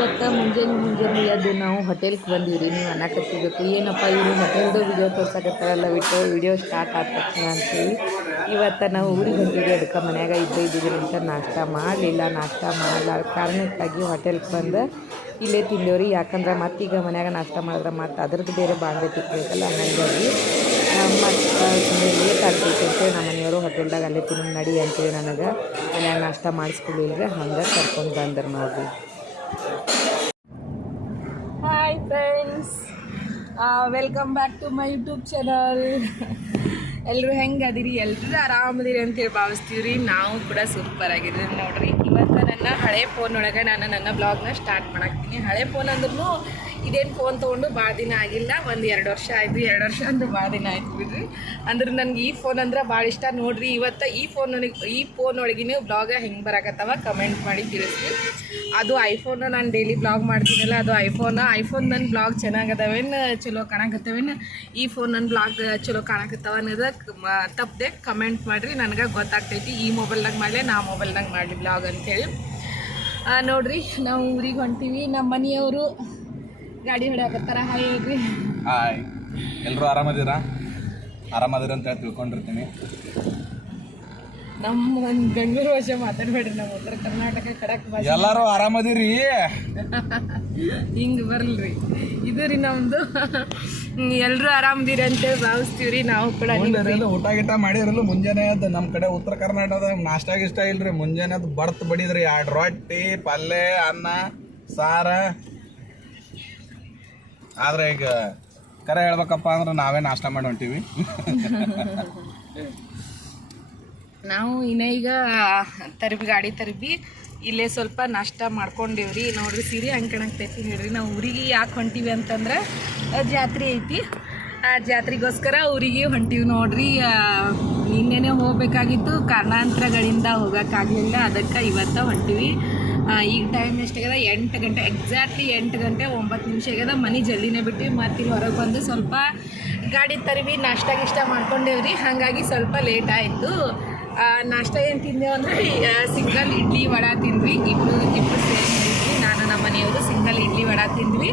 ಇವತ್ತು ಮುಂಜಾನೆ ಮುಂಜಾನೆ ಅದು ನಾವು ಹೋಟೆಲ್ಗೆ ಬಂದೀವಿ ನೀವು ಅನ್ನಕತ್ತಿರ್ಬೇಕು ಏನಪ್ಪ, ಇವರು ಹೋಟೆಲ್ದು ವಿಡಿಯೋ ತೋರ್ಸಕತ್ತಾರಲ್ಲ ಬಿಟ್ಟು ವಿಡಿಯೋ ಸ್ಟಾರ್ಟ್ ಆದ ತಕ್ಷಣ ಅಂತೀವಿ. ಇವತ್ತು ನಾವು ಊರಿಗೆ ಬಂದಿದ್ದೀವಿ ಅದಕ್ಕೆ ಮನ್ಯಾಗ ಇದ್ದೇ ಇದ್ದೀವಿ ಅಂತ ನಾಷ್ಟ ಮಾಡಲಿಲ್ಲ, ನಾಷ್ಟ ಮಾಡಲಾರ ಕಾರಣಕ್ಕಾಗಿ ಹೋಟೆಲ್ಗೆ ಬಂದು. ಇಲ್ಲೇ ತಿಂದೇವ್ರಿ, ಯಾಕಂದ್ರೆ ಮತ್ತೆ ಈಗ ಮನ್ಯಾಗ ನಾಷ್ಟ ಮಾಡಿದ್ರೆ ಮತ್ತೆ ಅದ್ರದ್ದು ಬೇರೆ ಬಾಂಡೆ ತಿಕ್ಕಬೇಕಲ್ಲ ಹಾಗಾಗಿ ಮತ್ತು ಲೇಟ್ ಆಗ್ತೈತೆ ಅಂತೇಳಿ ನಮ್ಮ ಮನೆಯವರು ಹೋಟೆಲ್ದಾಗ ಅಲ್ಲೇ ತಿನ್ನ, ನಡಿ ಅಂತೇಳಿ ನನಗೆ ಮನ್ಯಾಗ ನಾಷ್ಟ ಮಾಡಿಸ್ಕೊಡ್ಲಿಲ್ಲ ಹಂಗೆ ಕರ್ಕೊಂಡು ಬಂದರು ನೋಡ್ರಿ hi friends welcome back to my YouTube channel ಎಲ್ಲರೂ ಹೆಂಗೆ ಅದಿರಿ? ಎಲ್ಲರೂ ಆರಾಮದಿರಿ ಅಂತೇಳಿ ಭಾವಿಸ್ತೀವಿ ರೀ ನಾವು ಕೂಡ ಸೂಪರ್ ಆಗಿದ್ದೀವಿ ನೋಡ್ರಿ, ಇವತ್ತು ನನ್ನ ಹಳೆ ಫೋನ್ ಒಳಗೆ ನಾನು ನನ್ನ ಬ್ಲಾಗ್ನ ಸ್ಟಾರ್ಟ್ ಮಾಡಾಕ್ತೀನಿ. ಹಳೆ ಫೋನ್ ಅಂದ್ರೂ ಇದೇನು ಫೋನ್ ತೊಗೊಂಡು ಭಾಳ ದಿನ ಆಗಿಲ್ಲ. ಒಂದು ಎರಡು ವರ್ಷ ಆಯಿತು. ಎರಡು ವರ್ಷ ಅಂದ್ರೆ ಭಾಳ ದಿನ ಆಯ್ತು ಬಿಡ್ರಿ. ಅಂದ್ರೆ ನನಗೆ ಈ ಫೋನ್ ಅಂದ್ರೆ ಭಾಳ ಇಷ್ಟ. ನೋಡ್ರಿ, ಇವತ್ತು ಈ ಫೋನ್ ಈ ಫೋನ್ ಒಳಗಿನ ಬ್ಲಾಗ ಹೆಂಗೆ ಬರಕತ್ತವ? ಕಮೆಂಟ್ ಮಾಡಿ ತಿಳಿಸ್ರಿ. ಅದು ಐಫೋನ್ ನಾನು ಡೈಲಿ ಬ್ಲಾಗ್ ಮಾಡ್ತೀನಲ್ಲ, ಅದು ಐಫೋನ್. ಐಫೋನ್ ನನ್ನ ಬ್ಲಾಗ್ ಚೆನ್ನಾಗದವೇನು ಚಲೋ ಕಾಣಕತ್ತವೇನು ಈ ಫೋನ್ ನನ್ನ ಬ್ಲಾಗ್ ಚಲೋ ಕಾಣಕತ್ತವ ಅನ್ನೋದು ತಪ್ಪದೆ ಕಮೆಂಟ್ ಮಾಡಿರಿ. ನನಗೆ ಗೊತ್ತಾಗ್ತೈತಿ. ಈ ಮೊಬೈಲ್ನಾಗ ಮಾಡಲಿ ನಾ ಮೊಬೈಲ್ನಾಗ ಮಾಡಲಿ ಬ್ಲಾಗ್ ಅಂತೇಳಿ. ನೋಡ್ರಿ, ನಾವು ಊರಿಗೆ ಹೊಂಟೀವಿ. ನಮ್ಮ ಮನೆಯವರು ಗಾಡಿ ಹೊಡ್ಯಾಕತ್ತಾರ ಹಾಯ್ ಹೇಳ್ರಿ. ಹಾಯ್ ಎಲ್ಲರೂ ಆರಾಮದಿರಾ ಆರಾಮದಿರ ಅಂತ ತಿಳ್ಕೊಂಡಿರ್ತೀನಿ. ನಮ್ಮ ಒಂದು ಬೆಂಗಳೂರು ಭಾಷೆ ಮಾತಾಡ್ಬೇಡ್ರಿ ನಮ್ಮ ಉತ್ತರ ಕರ್ನಾಟಕ ಖಡಕ್ ಭಾಷೆ. ಎಲ್ಲರೂ ಆರಾಮದಿರಿ? ಹಿಂಗೆ ಬರಲ್ರಿ. ಇದು ರೀ ನಮ್ಮದು ಎಲ್ಲರೂ ಆರಾಮದಿರಿ ಅಂತ ಭಾವಿಸ್ತೀವಿ ರೀ ನಾವು ಕೂಡ ಊಟ ಗಿಟ ಮಾಡಿರಲ್ಲ ಮುಂಜಾನೆ ಅದು ನಮ್ಮ ಕಡೆ ಉತ್ತರ ಕರ್ನಾಟಕದ ನಾಷ್ಟ ಗಿಷ್ಟ ಇಲ್ರಿ. ಮುಂಜಾನೆ ಅದು ಬರ್ತ್ ಬಡಿದ್ರಿ. ಎರಡು ರೊಟ್ಟಿ ಪಲ್ಯ ಅನ್ನ ಸಾರ. ಆದ್ರೆ ಈಗ ಕರೆ ಹೇಳ್ಬೇಕಪ್ಪ ಅಂದ್ರೆ ನಾವೇ ನಾಷ್ಟ ಮಾಡಿ ಹೊಂಟೀವಿ. ನಾವು ಇನ್ನ ಈಗ ತರಬಿ, ಗಾಡಿ ತರಬಿ, ಇಲ್ಲೇ ಸ್ವಲ್ಪ ನಾಷ್ಟ ಮಾಡ್ಕೊಂಡಿವ್ರಿ. ನೋಡ್ರಿ, ಸೀರೆ ಹಂಗೆ ಕಾಣಕ್ತೈತಿ ಹೇಳ್ರಿ. ನಾವು ಊರಿಗೆ ಯಾಕೆ ಹೊಂಟೀವಿ ಅಂತಂದ್ರೆ ಜಾತ್ರೆ ಐತಿ. ಆ ಜಾತ್ರೆಗೋಸ್ಕರ ಊರಿಗೆ ಹೊಂಟೀವಿ ನೋಡ್ರಿ. ನಿನ್ನೆನೇ ಹೋಗ್ಬೇಕಾಗಿತ್ತು. ಕಾರಣಾಂತರಗಳಿಂದ ಹೋಗೋಕ್ಕಾಗಲಿಲ್ಲ. ಅದಕ್ಕೆ ಇವತ್ತು ಹೊಂಟೀವಿ. ಈಗ ಟೈಮ್ ಎಷ್ಟಾಗ್ಯದ? ಎಂಟು ಗಂಟೆ ಎಕ್ಸಾಕ್ಟ್ಲಿ ಎಂಟು ಗಂಟೆ ಒಂಬತ್ತು ನಿಮಿಷ ಆಗ್ಯದ. ಮನೆ ಜಲ್ದಿನೇ ಬಿಟ್ಟು ಮತ್ತೆ ಹೊರಗೆ ಬಂದು ಸ್ವಲ್ಪ ಗಾಡಿ ತರಿವಿ ನಾಷ್ಟ ಗಿಷ್ಟ ಮಾಡ್ಕೊಂಡೇವ್ರಿ. ಹಾಗಾಗಿ ಸ್ವಲ್ಪ ಲೇಟ್ ಆಯಿತು. ನಾಷ್ಟ ಏನು ತಿಂದೆವು ಅಂದ್ರೆ ಸಿಂಗಲ್ ಇಡ್ಲಿ ವಡ ತಿಂದ್ವಿ. ಇಬ್ರು ಇಬ್ರು ಸೇರಿ ನಾನು ನಮ್ಮ ಮನೆಯವರು ಸಿಂಗಲ್ ಇಡ್ಲಿ ವಡ ತಿಂದ್ವಿ.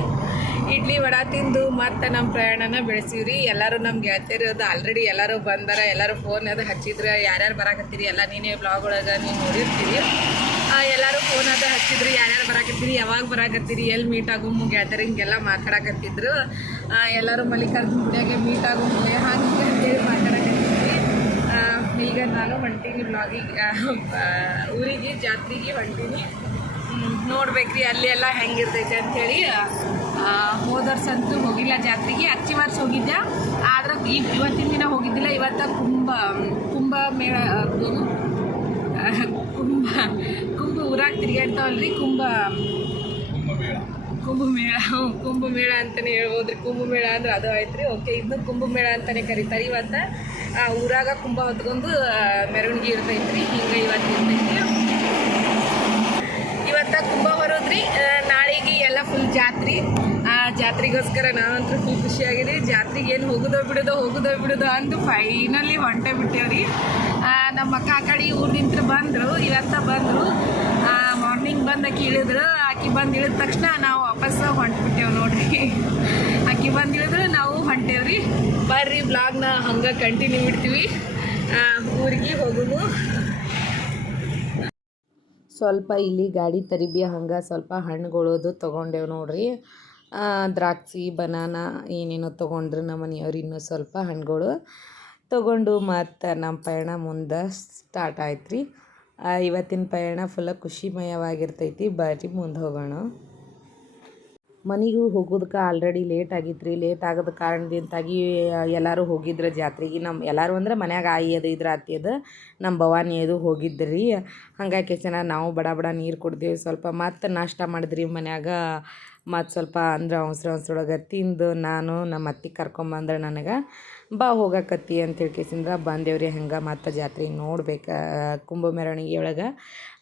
ಇಡ್ಲಿ ವಡ ತಿಂದು ಮತ್ತೆ ನಮ್ಮ ಪ್ರಯಾಣನ ಬೆಳೆಸಿವ್ರಿ. ಎಲ್ಲರೂ ನಮ್ಮ ಗೆಳತಿಯರು ಅದು ಆಲ್ರೆಡಿ ಎಲ್ಲರೂ ಬಂದಾರ ಎಲ್ಲರೂ ಫೋನ್ ಅದು ಹಚ್ಚಿದ್ರೆ. ಯಾರ್ಯಾರು ಬರಾಕತ್ತೀರಿ? ಎಲ್ಲ ನೀನೇ ಬ್ಲಾಗ್ ಒಳಗೆ ನೀವು ನೋಡಿರ್ತೀರಿ. ಎಲ್ಲರೂ ಫೋನ್ ಅದು ಹಚ್ಚಿದ್ರು. ಯಾರ್ಯಾರು ಬರಾಕತ್ತೀರಿ? ಯಾವಾಗ ಬರಾಕತ್ತೀರಿ? ಎಲ್ಲಿ ಮೀಟ್ ಆಗು ಗೆಳತಿಯರು ಹಿಂಗೆಲ್ಲ ಮಾತಾಡಕತ್ತಿದ್ರು. ಎಲ್ಲರೂ ಮಲ್ಲಿಕಾರ್ಜುನ ಗುಡಿಯಾಗೆ ಮೀಟ್ ಆಗು ಹಾಗೆ ಅಂತೇಳಿ ಆ, ಈಗ ನಾನು ಹೊಂಟೀನಿ ಬ್ಲಾಗಿಗೆ ಊರಿಗೆ, ಜಾತ್ರೆಗೆ ಹೊಂಟೀನಿ. ನೋಡ್ಬೇಕ್ರಿ, ಅಲ್ಲಿ ಎಲ್ಲ ಹೆಂಗಿರ್ತೈತೆ ಅಂಥೇಳಿ ಹೋದರ್ಸಂತೂ ಹೋಗಿಲ್ಲ ಜಾತ್ರೆಗೆ. ಅಚ್ಚಿ ವರ್ಷ ಹೋಗಿದ್ದೆ. ಆದ್ರೆ ಈ ಇವತ್ತಿನ ದಿನ ಹೋಗಿದ್ದಿಲ್ಲ. ಇವತ್ತು ಕುಂಭ ಕುಂಭ ಮೇಳ ಕುಂಭ ಕುಂಭ ಊರಾಗ ತಿರ್ಗಾಡ್ತಾವಲ್ರಿ ಕುಂಭ. ಕುಂಭಮೇಳ ಹ್ಞೂ ಕುಂಭಮೇಳ ಅಂತಲೇ ಹೇಳ್ಬೋದ್ರಿ. ಕುಂಭಮೇಳ ಅಂದ್ರೆ ಅದು ಐತ್ರಿ ಓಕೆ ಇದನ್ನು ಕುಂಭಮೇಳ ಅಂತಲೇ ಕರೀತಾರೆ. ಇವತ್ತು ಊರಾಗ ಕುಂಭ ಹೊತ್ಕೊಂಡು ಮೆರವಣಿಗೆ ಇರ್ತೈತ್ರಿ ಹಿಂಗೆ ಇವತ್ತು ಇರ್ತೈತಿ ಇವತ್ತು ಕುಂಭ ಬರೋದ್ರಿ ನಾಳೆಗೆ ಎಲ್ಲ ಫುಲ್ ಜಾತ್ರೆ. ಆ, ಜಾತ್ರೆಗೋಸ್ಕರ ನಾವಂತೂ ಫುಲ್ ಖುಷಿಯಾಗಿದೆ ಜಾತ್ರೆಗೆ ಏನು ಹೋಗೋದೋ ಬಿಡೋದೋ ಹೋಗೋದೋ ಬಿಡೋದೋ ಅಂದು ಫೈನಲಿ ಹೊಂಟೆ ಬಿಟ್ಟೇವ್ರಿ. ನಮ್ಮ ಅಕ್ಕ ಆ ಕಡೆ ಊರ್ನಿಂತ್ರ ಬಂದರು. ಇವತ್ತ ಬಂದರು. ಮಾರ್ನಿಂಗ್ ಬಂದು ಆಕಿ ಇಳಿದ್ರು ಆಕಿ ಬಂದು ಇಳಿದ ತಕ್ಷಣ ನಾವು ವಾಪಸ್ ಹೊಂಟ್ಬಿಟ್ಟೇವು ನೋಡ್ರಿ. ಆಕಿ ಬಂದಿಳಿದ್ರೆ ನಾವು ಹೊಂಟೇವ್ರಿ. ಬರ್ರಿ ಬ್ಲಾಗ್ನ ಹಂಗೆ ಕಂಟಿನ್ಯೂ ಇಡ್ತೀವಿ. ಊರಿಗೆ ಹೋಗುದು. ಸ್ವಲ್ಪ ಇಲ್ಲಿ ಗಾಡಿ ತರಿಬಿ ಹಂಗೆ ಸ್ವಲ್ಪ ಹಣ್ಣುಗಳದು ತೊಗೊಂಡೇವು ನೋಡ್ರಿ. ದ್ರಾಕ್ಷಿ, ಬನಾನ ಏನೇನೋ ತೊಗೊಂಡ್ರು ನಮ್ಮ ಮನೆಯವ್ರು ಇನ್ನೂ ಸ್ವಲ್ಪ ಹಣ್ಣುಗಳು ತೊಗೊಂಡು ಮತ್ತು ನಮ್ಮ ಪಯಣ ಮುಂದೆ ಸ್ಟಾರ್ಟ್ ಆಯ್ತು ರೀ ಇವತ್ತಿನ ಪಯಣ ಫುಲ್ಲ ಖುಷಿಮಯವಾಗಿರ್ತೈತಿ. ಬರ್ರಿ, ಮುಂದೆ ಹೋಗೋಣ. ಮನೆಗೂ ಹೋಗೋದಕ್ಕೆ ಆಲ್ರೆಡಿ ಲೇಟ್ ಆಗಿತ್ತು ರೀ ಲೇಟ್ ಆಗೋದ ಕಾರಣದಿಂದಾಗಿ ಎಲ್ಲರೂ ಹೋಗಿದ್ರು ಜಾತ್ರೆಗೆ. ನಮ್ಮ ಎಲ್ಲರೂ ಅಂದ್ರೆ ಮನ್ಯಾಗ ಆಯಿ ಅದು ಇದ್ರ ಅತ್ತಿ ಅದು ನಮ್ಮ ಭವಾನಿ ಅದು ಹೋಗಿದ್ರಿ. ಹಂಗಾಗಿ ಚೆನ್ನಾಗಿ ನಾವು ಬಡ ಬಡ ನೀರು ಕುಡ್ದೇವು ಸ್ವಲ್ಪ ಮತ್ತೆ ನಾಷ್ಟ ಮಾಡಿದ್ರಿ ಮನ್ಯಾಗ. ಮತ್ತು ಸ್ವಲ್ಪ ಅಂದ್ರೆ ಅವಸರ ಅವಸರೊಳಗೆ ತಿಂದು ನಾನು ನಮ್ಮ ಅತ್ತಿ ಕರ್ಕೊಂಬಂದ್ರೆ ನನಗೆ, ಬಾ ಹೋಗಕತ್ತಿ ಅಂತ ಹೇಳ್ಕೇಸಿಂದ್ರೆ ಬಂದೇವ್ರಿ ಹೆಂಗೆ ಮತ್ತು ಜಾತ್ರೆ ನೋಡ್ಬೇಕು ಕುಂಭ ಮೆರವಣಿಗೆಯೊಳಗೆ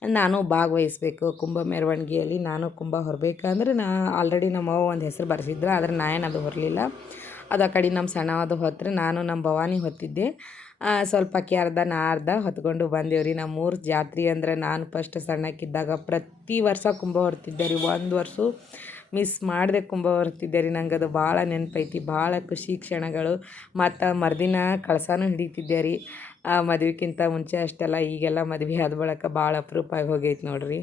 ನಾನು ಭಾಗವಹಿಸ್ಬೇಕು ಕುಂಭ ಮೆರವಣಿಗೆಯಲ್ಲಿ ನಾನು ಕುಂಭ ಹೊರಬೇಕಂದ್ರೆ ನಾ ಆಲ್ರೆಡಿ ನಮ್ಮ ಅವ್ವ ಒಂದು ಹೆಸರು ಬರೆಸಿದ್ರು, ಆದ್ರೆ ನಾ ಏನು ಅದು ಹೊರಲಿಲ್ಲ. ಅದು ಆ ಕಡೆ ನಮ್ಮ ಸಣ್ಣವಾದ ಹೊತ್ತರೆ ನಾನು ನಮ್ಮ ಭವಾನಿ ಹೊತ್ತಿದ್ದೆ. ಸ್ವಲ್ಪ ಅರ್ಧ, ನಾ ಅರ್ಧ ಹೊತ್ಕೊಂಡು ಬಂದೇವ್ರಿ. ನಮ್ಮೂರು ಜಾತ್ರೆ ಅಂದ್ರೆ ನಾನು ಫಸ್ಟ್ ಸಣ್ಣಕ್ಕಿದ್ದಾಗ ಪ್ರತಿ ವರ್ಷ ಕುಂಭ ಹೊರ್ತಿದ್ದೆ ರೀ. ಒಂದು ವರ್ಷ ಮಿಸ್ ಮಾಡದೆ ಕುಂಬ ಬರ್ತಿದ್ದೆ ರೀ. ನಂಗೆ ಅದು ಭಾಳ ನೆನಪೈತಿ. ಭಾಳ ಖುಷಿ ಕ್ಷಣಗಳು. ಮತ್ತು ಮರುದಿನ ಕಳಸನೂ ಹಿಡಿತಿದ್ದೆ ರೀ. ಮದ್ವೆಕ್ಕಿಂತ ಮುಂಚೆ ಅಷ್ಟೆಲ್ಲ ಈಗೆಲ್ಲ ಮದುವೆ ಆದ ಬಳಕ ಭಾಳ ಅಪರೂಪ ಆಗಿ ಹೋಗೈತೆ ನೋಡ್ರಿ.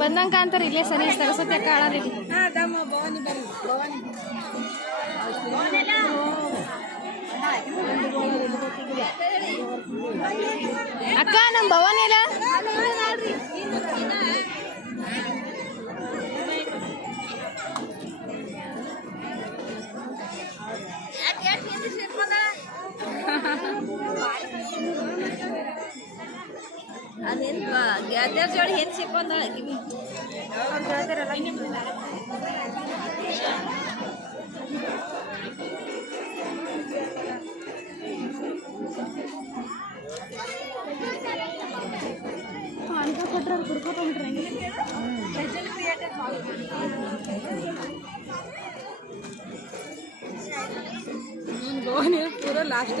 ಬಂದಂಗ ಕಾಂತಾರ ಇಲ್ಲೇ ಸರಿ ಸರಸ್ವತಿ ಅಕ್ಕ ಆಳಾರಿ ಅಕ್ಕ ನಮ್ ಭವಾನಿ ಇಲ್ಲ ಅದೇನು ಗೆಳತಿಯರ ಜೋಡಿ ಹೆಣ್ಣು ಸಿಕ್ಕೊಂಡಾಳ ಕಿವಿ ಬರ ಇಲ್ರಿ ಆಕಿ ಇಲ್ಲ ನೋಡ ಅಲ್ಲ ಹಾ ಲಾಸ್ಟ್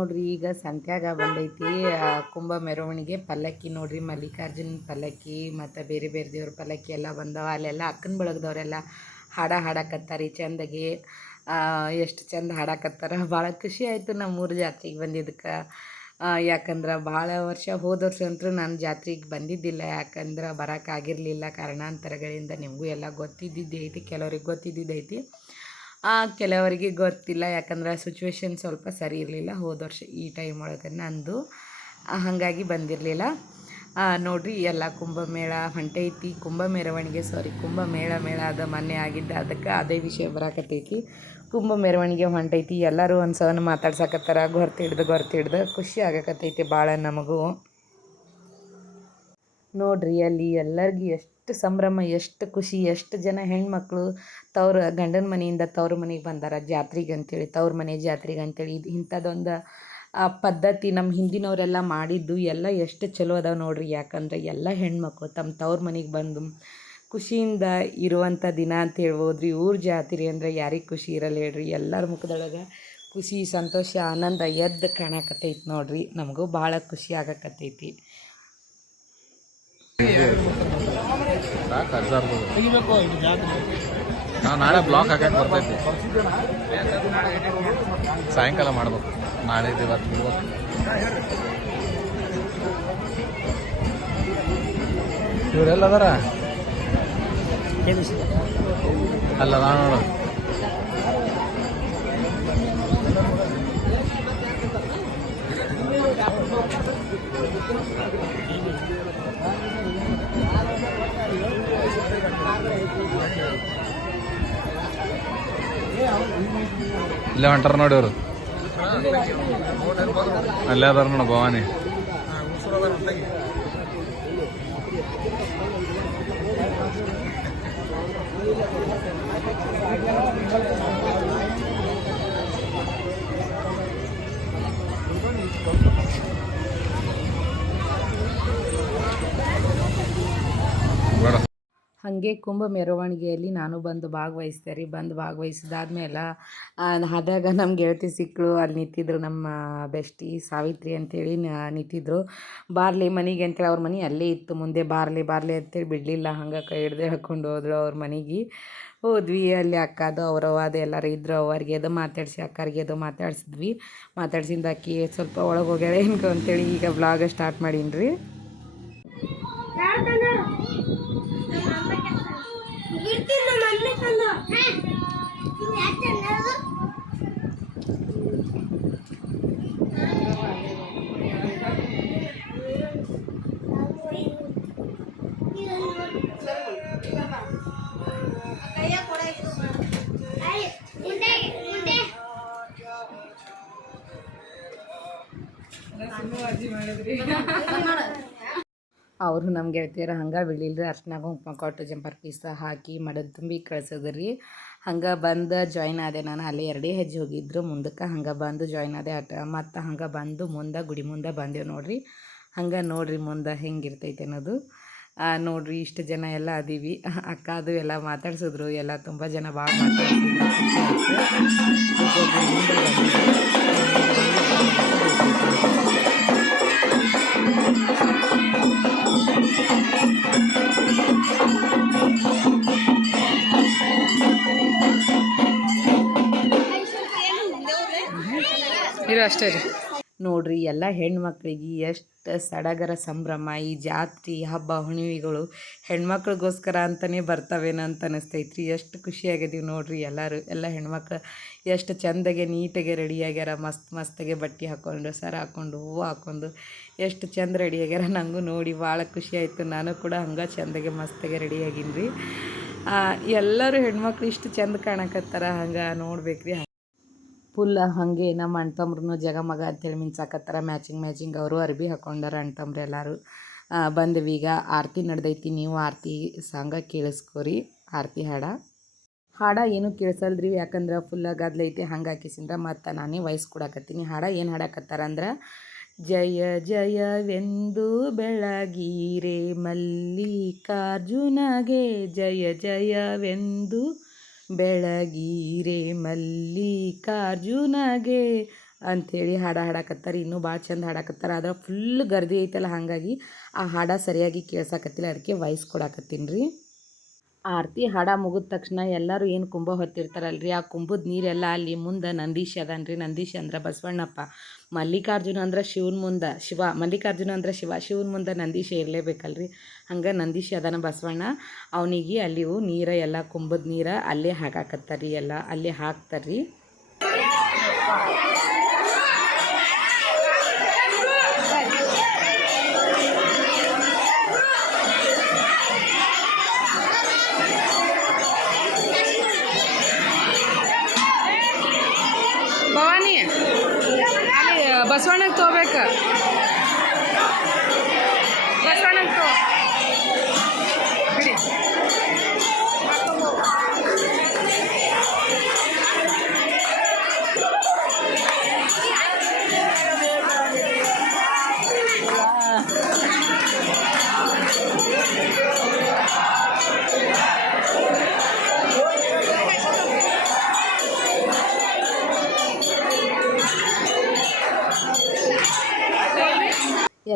ನೋಡ್ರಿ, ಈಗ ಸಂತ್ಯಾಗ ಬಂದೈತಿ ಕುಂಭ ಮೆರವಣಿಗೆ ಪಲ್ಲಕ್ಕಿ ನೋಡ್ರಿ, ಮಲ್ಲಿಕಾರ್ಜುನ ಪಲ್ಲಕ್ಕಿ, ಮತ್ತು ಬೇರೆ ಬೇರೆ ದೇವ್ರ ಪಲ್ಲಕ್ಕಿ ಎಲ್ಲ ಬಂದವ. ಅಲ್ಲೆಲ್ಲ ಅಕ್ಕನ ಬಳಗದವರೆಲ್ಲ ಹಾಡ ಹಾಡಕತ್ತಾರಿ ಚಂದಗೆ ಎಷ್ಟು ಚಂದ ಹಾಡಕತ್ತಾರ. ಭಾಳ ಖುಷಿ ಆಯಿತು ನಮ್ಮೂರು ಜಾತ್ರೆಗೆ ಬಂದಿದ್ದಕ್ಕೆ. ಯಾಕಂದ್ರೆ ಭಾಳ ವರ್ಷ ಹೋದ ವರ್ಷ ಅಂತೂ ನಾನು ಜಾತ್ರೆಗೆ ಬಂದಿದ್ದಿಲ್ಲ, ಯಾಕಂದ್ರೆ ಬರೋಕ್ಕಾಗಿರಲಿಲ್ಲ ಕಾರಣಾಂತರಗಳಿಂದ ನಿಮಗೂ ಎಲ್ಲ ಗೊತ್ತಿದ್ದಿದ್ದೈತಿ, ಕೆಲವ್ರಿಗೆ ಗೊತ್ತಿದ್ದಿದ್ದೈತಿ. ಕೆಲವರಿಗೆ ಗೊತ್ತಿಲ್ಲ ಯಾಕಂದ್ರೆ ಸಿಚುವೇಶನ್ ಸ್ವಲ್ಪ ಸರಿ ಇರಲಿಲ್ಲ. ಹೋದ ವರ್ಷ ಈ ಟೈಮ್ ಒಳಗೆ ನಂದು ಆ, ಹಾಗಾಗಿ ಬಂದಿರಲಿಲ್ಲ. ನೋಡಿರಿ ಎಲ್ಲ ಕುಂಭಮೇಳ ಹೊಂಟೈತಿ. ಕುಂಭ ಮೆರವಣಿಗೆ ಸಾರಿ ಕುಂಭ ಮೇಳ ಮೇಳ ಅದ ಮೊನ್ನೆ ಆಗಿದ್ದ ಅದಕ್ಕೆ ಅದೇ ವಿಷಯ ಬರಾಕತ್ತೈತಿ. ಕುಂಭ ಮೆರವಣಿಗೆ ಹೊಂಟೈತಿ ಎಲ್ಲರೂ ಒಂದು ಸವನ್ನು ಮಾತಾಡ್ಸಕತ್ತಾರ. ಗೊರ್ತಿಡ್ದು ಗೊರ್ತಿಡ್ದು ಖುಷಿ ಆಗಕತ್ತೈತಿ ಭಾಳ ನಮಗೂ. ನೋಡ್ರಿ ಅಲ್ಲಿ ಎಲ್ಲರಿಗೂ ಎಷ್ಟು ಸಂಭ್ರಮ, ಎಷ್ಟು ಖುಷಿ, ಎಷ್ಟು ಜನ ಹೆಣ್ಮಕ್ಳು ತವ್ರ ಗಂಡನ ಮನೆಯಿಂದ ತವ್ರ ಮನೆಗೆ ಬಂದಾರ ಜಾತ್ರೆಗೆ ಅಂತೇಳಿ, ತವ್ರ ಮನೆ ಜಾತ್ರೆಗೆ ಅಂತೇಳಿ. ಇದು ಇಂಥದ್ದೊಂದು ಪದ್ಧತಿ ನಮ್ಮ ಹಿಂದಿನವರೆಲ್ಲ ಮಾಡಿದ್ದು ಎಲ್ಲ ಎಷ್ಟು ಚಲೋ ಅದಾವೆ ನೋಡ್ರಿ. ಯಾಕಂದ್ರೆ ಎಲ್ಲ ಹೆಣ್ಮಕ್ಳು ತಮ್ಮ ತವ್ರ ಮನೆಗೆ ಬಂದು ಖುಷಿಯಿಂದ ಇರುವಂಥ ದಿನ ಅಂತ ಹೇಳ್ಬೋದು ರೀ ಊರ ಜಾತ್ರೆ ಅಂದರೆ ಯಾರಿಗೆ ಖುಷಿ ಇರಲ್ಲ ಹೇಳ್ರಿ. ಎಲ್ಲರ ಮುಖದೊಳಗೆ ಖುಷಿ, ಸಂತೋಷ, ಆನಂದ ಎದ್ದು ಕಾಣಕತ್ತೈತಿ ನೋಡ್ರಿ. ನಮಗೂ ಭಾಳ ಖುಷಿ ಆಗಕತ್ತೈತಿ. ನಾವು ನಾಳೆ ಬ್ಲಾಕ್ ಹಾಕಕ್ಕೆ ಬರ್ತೈತಿ. ಸಾಯಂಕಾಲ ಮಾಡ್ಬೇಕು. ನಾಳೆ ಇವತ್ತು ಇವರೆಲ್ಲ ಅದಾರ? ಅಲ್ಲ ನಾನು ನೋಡು. ಇಲ್ಲೇ ಹೊಂಟಾರ ನೋಡಿ ಅವರು ಅಲ್ಲೇ ಅದಾರ ನೋಡು ಹಾಗೆ ಕುಂಭ ಮೆರವಣಿಗೆಯಲ್ಲಿ ನಾನು ಬಂದು ಭಾಗವಹಿಸ್ದೆ ರೀ. ಬಂದು ಭಾಗವಹಿಸಿದಾದ್ಮೇಲೆ ಆದಾಗ ನಮ್ಮ ಗೆಳತಿ ಸಿಕ್ಕಳು, ಅಲ್ಲಿ ನಿಂತಿದ್ರು ನಮ್ಮ ಬೆಸ್ಟಿ ಸಾವಿತ್ರಿ ಅಂತೇಳಿ ನಿಂತಿದ್ರು. ಬಾರ್ಲಿ ಮನೆಗೆ ಅಂತೇಳಿ ಅವ್ರ ಮನೆ ಅಲ್ಲೇ ಇತ್ತು, ಮುಂದೆ ಬಾರ್ಲಿ ಬಾರ್ಲಿ ಅಂತೇಳಿ ಬಿಡಲಿಲ್ಲ. ಹಂಗೆ ಕೈ, ಹಿಡ್ದು ಹಾಕ್ಕೊಂಡು ಹೋದ್ರು ಅವ್ರ ಮನೆಗೆ. ಹೋದ್ವಿ, ಅಲ್ಲಿ ಅಕ್ಕದು ಅವರವ ಅದು ಎಲ್ಲರೂ ಇದ್ರು. ಅವ್ರಿಗೆ ಅದು ಮಾತಾಡಿಸಿ, ಅಕ್ಕರಿಗೆ ಅದು ಮಾತಾಡ್ಸಿದ್ವಿ. ಮಾತಾಡ್ಸಿಂದ ಅಕ್ಕಿ, ಸ್ವಲ್ಪ ಒಳಗೆ ಹೋಗ್ಯಾರ ಏನ್ಕೊ ಅಂತೇಳಿ ಈಗ ಬ್ಲಾಗ್ ಸ್ಟಾರ್ಟ್ ಮಾಡೀನಿ ರೀ ಬಿಡ್ತೀನಿ ನಾನು ಅನ್ನ ಕಂದು ಅವರು ನಮ್ಗೆ ಗೆಳತಿಯರು ಹಂಗೆ ಬೆಳಿಲ್ರಿ ಅರ್ಶಿನ ಕುಂಕುಮ ಕೊಟ್ಟು ಜಂಪರ್ ಪೀಸ ಹಾಕಿ ಮಡದ ತುಂಬಿ ಕಳ್ಸಿದ್ರು. ಹಂಗೆ ಬಂದು ಜಾಯ್ನ್ ಆದೆ ನಾನು. ಅಲ್ಲಿ ಎರಡೇ ಹೆಜ್ಜೆ ಹೋಗಿದ್ರು, ಮುಂದಕ್ಕೆ ಹಂಗೆ ಬಂದು ಜಾಯ್ನ್ ಆದೆ ಆಟ. ಮತ್ತು ಹಂಗೆ ಬಂದು ಮುಂದೆ ಗುಡಿ ಮುಂದೆ ಬಂದೆವು ನೋಡ್ರಿ. ಹಂಗೆ ನೋಡ್ರಿ ಮುಂದೆ ಹೆಂಗಿರ್ತೈತೆ ಅನ್ನೋದು. ನೋಡ್ರಿ ಇಷ್ಟು ಜನ ಎಲ್ಲ ಅದೀವಿ. ಅಕ್ಕ ಅದು ಎಲ್ಲ ಮಾತಾಡ್ಸಿದ್ರು, ಎಲ್ಲ ತುಂಬ ಜನ ಭಾಳ ಮಾತಾಡ್ಸಿದ್ರು. ಇರು ಅಷ್ಟೇ ರೀ. ನೋಡ್ರಿ, ಎಲ್ಲ ಹೆಣ್ಮಕ್ಳಿಗೆ ಎಷ್ಟು ಸಡಗರ ಸಂಭ್ರಮ, ಈ ಜಾತ್ರೆ, ಹಬ್ಬ, ಹುಣ್ಣಿಮೆಗಳು ಹೆಣ್ಮಕ್ಳಿಗೋಸ್ಕರ ಅಂತಲೇ ಬರ್ತಾವೇನೋ ಅಂತ ಅನಿಸ್ತೈತ್ರಿ. ಎಷ್ಟು ಖುಷಿಯಾಗಿದ್ದೀವಿ ನೋಡ್ರಿ ಎಲ್ಲರೂ. ಎಲ್ಲ ಹೆಣ್ಮಕ್ಳು ಎಷ್ಟು ಚಂದಗೆ, ನೀಟಾಗೆ ರೆಡಿ ಆಗ್ಯಾರ ಮಸ್ತ್ ಮಸ್ತಾಗೆ ಬಟ್ಟೆ ಹಾಕ್ಕೊಂಡು ಸರ ಹಾಕ್ಕೊಂಡು ಹೂವು ಹಾಕ್ಕೊಂಡು ಎಷ್ಟು ಚಂದ ರೆಡಿ ಆಗ್ಯಾರ ನನಗೂ ನೋಡಿ, ಭಾಳ ಖುಷಿ ಆಯಿತು. ನಾನು ಕೂಡ ಹಂಗೆ ಚಂದಗೆ, ಮಸ್ತಾಗೆ ರೆಡಿ ರೀ ಎಲ್ಲರೂ ಹೆಣ್ಮಕ್ಳು ಇಷ್ಟು ಚಂದ ಕಾಣಕತ್ತಾರ, ಹಂಗೆ ನೋಡ್ಬೇಕ್ರಿ. ಫುಲ್ ಹಾಗೆ ನಮ್ಮ ಅಣ್ಣ ಜಗ ಮಗ ಅಂತೇಳಿ ಮಿಂಚಾಕತ್ತಾರ. ಮ್ಯಾಚಿಂಗ್ ಮ್ಯಾಚಿಂಗ್ ಅವರು ಅರ್ಬಿ ಹಾಕೊಂಡಾರ ಅಣ್ಣ ತಮ್ರು ಎಲ್ಲರೂ ಬಂದ್ವಿ ಈಗ. ಆರತಿ ನಡೆದೈತಿ. ನೀವು ಆರತಿ ಸಾಂಗ ಕೇಳಿಸ್ಕೊರಿ. ಆರತಿ ಹಾಡ. ಹಾಡ ಏನು ಕೇಳಿಸಲ್ರಿ ಯಾಕಂದ್ರೆ ಫುಲ್ ಗದ್ಲೈತಿ ಹಂಗೆ ಹಾಕಿಸಿಂದ ಮತ್ತು ನಾನೇ ವಾಯ್ಸ್ ಕೊಡಾಕತ್ತೀನಿ. ಹಾಡ ಏನು ಹಾಡಕತ್ತಾರ ಅಂದ್ರೆ, ಜಯ ಜಯವೆಂದು ಬೆಳಗೀರೆ ಮಲ್ಲಿಕಾರ್ಜುನಗೆ ಜಯ ಜಯವೆಂದು ಬೆಳಗೀರೆ ಮಲ್ಲಿಕಾರ್ಜುನಗೆ ಅಂಥೇಳಿ ಹಾಡ ಹಾಡಾಕತ್ತಾರೆ, ಇನ್ನೂ ಭಾಳ ಚಂದ ಹಾಡಾಕತ್ತಾರೆ. ಆದ್ರೆ ಫುಲ್ ಗರ್ದಿ ಐತಲ್ಲ, ಹಾಗಾಗಿ ಆ ಹಾಡ ಸರಿಯಾಗಿ ಕೇಳ್ಸಾಕತ್ತಿಲ್ಲ, ಅದಕ್ಕೆ ವಾಯ್ಸ್ ಕೊಡಾಕತ್ತೀನಿ ರೀ. ಆರತಿ ಹಾಡ ಮುಗಿದ ತಕ್ಷಣ ಎಲ್ಲರೂ ಏನು ಕುಂಭ ಹೊತ್ತಿರ್ತಾರಲ್ರಿ? ಆ ಕುಂಭದ ನೀರೆಲ್ಲ ಅಲ್ಲಿ ಮುಂದೆ ನಂದೀಶ್ ಅದಾನ್ರಿ. ನಂದೀಶ್ ಅಂದ್ರೆ ಬಸವಣ್ಣಪ್ಪ. ಮಲ್ಲಿಕಾರ್ಜುನ ಅಂದ್ರೆ ಶಿವನ ಮುಂದೆ ಶಿವ. ಮಲ್ಲಿಕಾರ್ಜುನ ಅಂದ್ರೆ ಶಿವ. ಶಿವನ ಮುಂದೆ ನಂದೀಶ ಇರಲೇಬೇಕಲ್ರಿ. ಹಂಗೆ ನಂದೀಶ್ ಅದಾನ ಬಸವಣ್ಣ. ಅವನಿಗೆ ಅಲ್ಲಿ ನೀರ ಎಲ್ಲ ಕುಂಭದ ನೀರ ಅಲ್ಲೇ ಹಾಕಾಕತ್ತಾರ್ರಿ ಎಲ್ಲ. ಅಲ್ಲೇ ಹಾಕ್ತಾರ್ರಿ. ಬಸವಣ್ಣಗೆ ತಗೋಬೇಕು.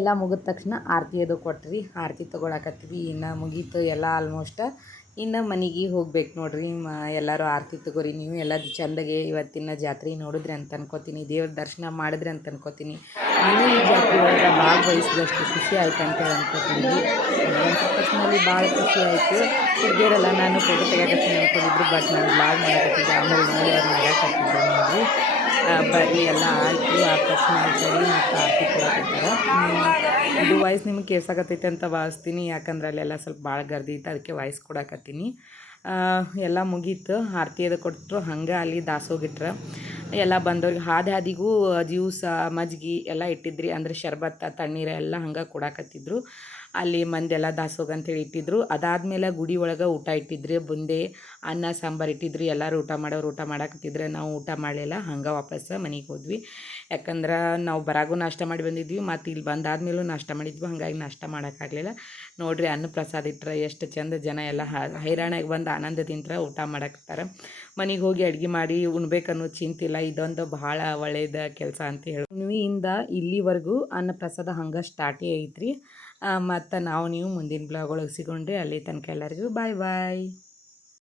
ಎಲ್ಲ ಮುಗಿದ ತಕ್ಷಣ ಆರತಿ ಅದು ಕೊಟ್ರಿ. ಆರತಿ ತೊಗೊಳಕತ್ತೀವಿ. ಇನ್ನು ಮುಗೀತು ಎಲ್ಲ ಆಲ್ಮೋಸ್ಟ್ ಇನ್ನು ಮನೆಗೆ ಹೋಗ್ಬೇಕು ನೋಡ್ರಿ. ಮ, ಎಲ್ಲರೂ ಆರತಿ ತಗೋರಿ. ನೀವು ಎಲ್ಲ ಚಂದಗೆ ಇವತ್ತಿನ ಜಾತ್ರೆ ನೋಡಿದ್ರಿ ಅಂತ ಅನ್ಕೋತೀನಿ. ದೇವ್ರ ದರ್ಶನ ಮಾಡಿದ್ರಿ ಅಂತ ಅನ್ಕೋತೀನಿ. ನೀವು ಈ ಜಾತ್ರೆ ಒಳಗೆ ಭಾಗವಹಿಸಿದಷ್ಟು ಖುಷಿ ಆಯ್ತು ಅಂತೇಳಿ ಅನ್ಕೋತೀನಿ. ಪರ್ಸ್ನಲ್ಲಿ ಪರ್ಸ್ನಲಿ ಭಾಳ ಖುಷಿ ಆಯಿತು. ಹುಡುಗಿಯರೆಲ್ಲ ನಾನು ಫೋಟೋ ತೆಗಿಯಕತ್ತೀನಿ ಅನ್ಕೊಂಡಿದ್ರು ಬಟ್ ನಾನು ಬ್ಲಾಗ್ ಮಾಡಕತ್ತಿದ್ದೆ. ಆಮೇಲೆ ನೋಡಿ ಅವ್ರು ನಗಕತ್ತಿದ್ದೆ ನೋಡ್ರಿ. ಆ, ಬರ್ರಿ ಎಲ್ಲ ಆಯಿತು. ಆದ ಅಂತೇಳಿ ಮತ್ತು ಆರತಿ ಕೊಡಕತ್ತಾರ ಇದು ವಾಯ್ಸ್ ನಿಮ್ಗೆ ಕೇಳ್ಸಕತ್ತೈತೆ ಅಂತ ಭಾವಿಸ್ತೀನಿ ಯಾಕಂದ್ರೆ ಅಲ್ಲೆಲ್ಲ ಸ್ವಲ್ಪ ಭಾಳ ಗರ್ದಿ ಇತ್ತು ಅದಕ್ಕೆ ವಾಯ್ಸ್ ಕೊಡಕತ್ತೀನಿ. ಎಲ್ಲ ಮುಗೀತು. ಆರತಿ ಅದು ಕೊಟ್ಟರು ಹಂಗೆ ಅಲ್ಲಿ ದಾಸೋಗಿಟ್ರೆ. ಎಲ್ಲ ಬಂದವ್ರಿಗೆ ಹಾದಿ ಹಾದಿಗೂ ಜ್ಯೂಸ ಮಜ್ಗಿ ಎಲ್ಲ ಇಟ್ಟಿದ್ರಿ. ಅಂದ್ರೆ ಶರ್ಬತ್ತ ತಣ್ಣೀರ ಎಲ್ಲ ಹಂಗೆ ಕೊಡಾಕತ್ತಿದ್ರು. ಅಲ್ಲಿ ಮಂದೆಲ್ಲ ದಾಸೋಗ ಅಂತೇಳಿ ಇಟ್ಟಿದ್ರು. ಅದಾದ್ಮೇಲೆ ಗುಡಿ ಒಳಗೆ ಊಟ ಇಟ್ಟಿದ್ರಿ, ಬುಂದೆ, ಅನ್ನ, ಸಾಂಬಾರು ಇಟ್ಟಿದ್ರು. ಎಲ್ಲರೂ ಊಟ ಮಾಡೋರು ಊಟ ಮಾಡಾಕತ್ತಿದ್ರೆ ನಾವು ಊಟ ಮಾಡಲಿಲ್ಲ. ಹಂಗೆ ವಾಪಸ್ ಮನೆಗೆ ಹೋದ್ವಿ. ಯಾಕಂದ್ರೆ ನಾವು ಬರಾಗೂ ನಾಷ್ಟ ಮಾಡಿ ಬಂದಿದ್ವಿ. ಮತ್ತು ಇಲ್ಲಿ ಬಂದಾದ್ಮೇಲೂ ನಾಷ್ಟ ಮಾಡಿದ್ವಿ. ಹಾಗಾಗಿ ನಾಷ್ಟ ಮಾಡೋಕ್ಕಾಗಲಿಲ್ಲ. ನೋಡಿರಿ ಅನ್ನ ಪ್ರಸಾದ ಇಟ್ಟರೆ ಎಷ್ಟು ಚಂದ ಜನ ಎಲ್ಲ ಹೈರಾಣಾಗಿ ಬಂದು ಆನಂದದಿಂದ ಊಟ ಮಾಡಾಕತ್ತಾರೆ. ಮನೆಗೆ ಹೋಗಿ ಅಡುಗೆ ಮಾಡಿ ಉಣ್ಬೇಕನ್ನೋ ಚಿಂತಿಲ್ಲ ಇದೊಂದು ಭಾಳ ಒಳ್ಳೆಯದ ಕೆಲಸ ಅಂತ ಹೇಳಿ. ಇಂದ ಇಲ್ಲಿವರೆಗೂ ಅನ್ನ ಪ್ರಸಾದ ಹಂಗೆ ಸ್ಟಾರ್ಟೇ ಐತ್ರಿ. ಮತ್ತು ನಾವು ನೀವು ಮುಂದಿನ ಬ್ಲಾಗ್ ಒಳಗೆ ಸಿಗೊಂಡ್ರಿ ಅಲ್ಲಿ ತನಕ ಎಲ್ಲರಿಗೂ ಬಾಯ್ ಬಾಯ್